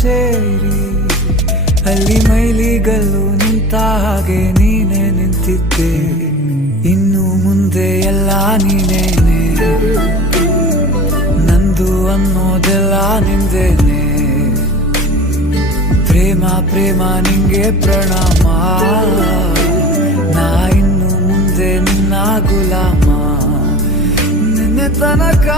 ಸೇರಿ ಅಲ್ಲಿ ಮೈಲಿಗಲ್ಲು ನಿಂತ ಹಾಗೆ ನೀನೆ ನಿಂತಿದ್ದೆ. ಇನ್ನು ಮುಂದೆ ಎಲ್ಲ ನೀನೇನೆ, ನಂದು ಅನ್ನೋದೆಲ್ಲ ನಿಂದೇನೆ. ಪ್ರೇಮ ಪ್ರೇಮ ನಿಂಗೆ ಪ್ರಣಾಮ, ನಾ ಇನ್ನು ಮುಂದೆ ನಿನ್ನ ಗುಲಾಮ. ನಿನ್ನೆ ತನಕ